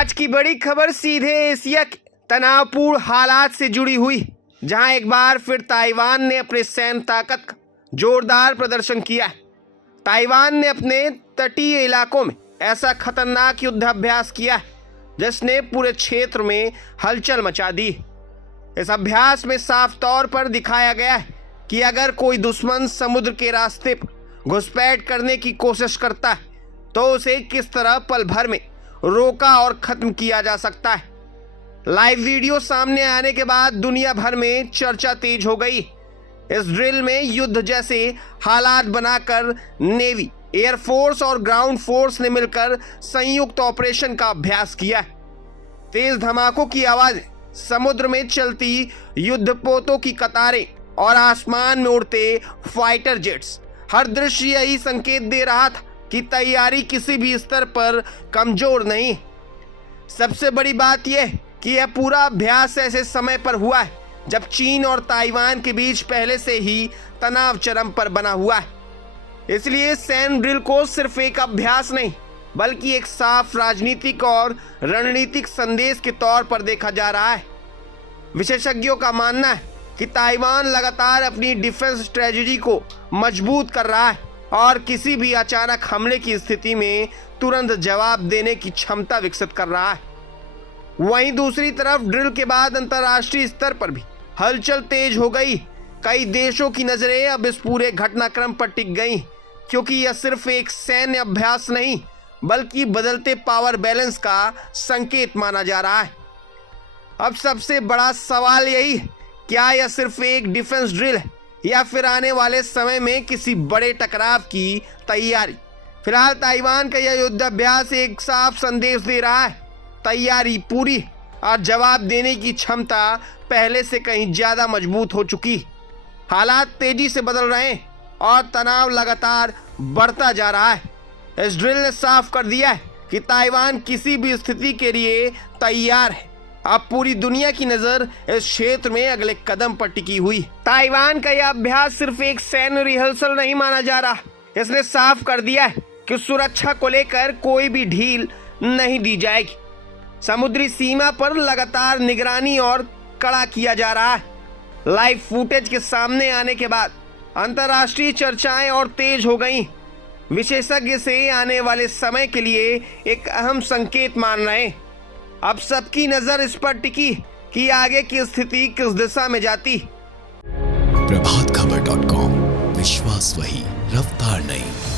आज की बड़ी खबर सीधे एशिया के तनावपूर्ण हालात से जुड़ी हुई, जहां एक बार फिर ताइवान ने अपने सैन्य ताकत का जोरदार प्रदर्शन किया है। ताइवान ने अपने तटीय इलाकों में ऐसा खतरनाक युद्धाभ्यास किया है जिसने पूरे क्षेत्र में हलचल मचा दी। इस अभ्यास में साफ तौर पर दिखाया गया है कि अगर कोई दुश्मन समुद्र के रास्ते पर घुसपैठ करने की कोशिश करता है तो उसे किस तरह पल भर में रोका और खत्म किया जा सकता है। लाइव वीडियो सामने आने के बाद दुनिया भर में चर्चा तेज हो गई। इस ड्रिल में युद्ध जैसे हालात बनाकर नेवी, एयरफोर्स और ग्राउंड फोर्स ने मिलकर संयुक्त ऑपरेशन का अभ्यास किया। तेज धमाकों की आवाज़ें, समुद्र में चलती युद्धपोतों की कतारें और आसमान में उड़ते फाइटर जेट्स, हर दृश्य यही संकेत दे रहा था कि तैयारी किसी भी स्तर पर कमजोर नहीं। सबसे बड़ी बात यह कि यह पूरा अभ्यास ऐसे समय पर हुआ है जब चीन और ताइवान के बीच पहले से ही तनाव चरम पर बना हुआ है। इसलिए सैन्य ड्रिल को सिर्फ एक अभ्यास नहीं बल्कि एक साफ राजनीतिक और रणनीतिक संदेश के तौर पर देखा जा रहा है। विशेषज्ञों का मानना है कि ताइवान लगातार अपनी डिफेंस स्ट्रेटजी को मजबूत कर रहा है और किसी भी अचानक हमले की स्थिति में तुरंत जवाब देने की क्षमता विकसित कर रहा है। वहीं दूसरी तरफ ड्रिल के बाद अंतर्राष्ट्रीय स्तर पर भी हलचल तेज हो गई। कई देशों की नजरें अब इस पूरे घटनाक्रम पर टिक गई, क्योंकि यह सिर्फ एक सैन्य अभ्यास नहीं बल्कि बदलते पावर बैलेंस का संकेत माना जा रहा है। अब सबसे बड़ा सवाल यही है, क्या यह सिर्फ एक डिफेंस ड्रिल है या फिर आने वाले समय में किसी बड़े टकराव की तैयारी। फिलहाल ताइवान का यह युद्धाभ्यास एक साफ संदेश दे रहा है, तैयारी पूरी और जवाब देने की क्षमता पहले से कहीं ज्यादा मजबूत हो चुकी। हालात तेजी से बदल रहे हैं और तनाव लगातार बढ़ता जा रहा है। इस ड्रिल ने साफ कर दिया है कि ताइवान किसी भी स्थिति के लिए तैयार है। अब पूरी दुनिया की नजर इस क्षेत्र में अगले कदम पर टिकी हुई। ताइवान का यह अभ्यास सिर्फ एक सैन्य रिहर्सल नहीं माना जा रहा, इसने साफ कर दिया है कि सुरक्षा को लेकर कोई भी ढील नहीं दी जाएगी। समुद्री सीमा पर लगातार निगरानी और कड़ा किया जा रहा है। लाइव फुटेज के सामने आने के बाद अंतर्राष्ट्रीय चर्चाएं और तेज हो गई। विशेषज्ञ से आने वाले समय के लिए एक अहम संकेत मान रहे हैं। अब सबकी नजर इस पर टिकी कि आगे की स्थिति किस दिशा में जाती। प्रभातखबर.com, विश्वास वही, रफ्तार नहीं।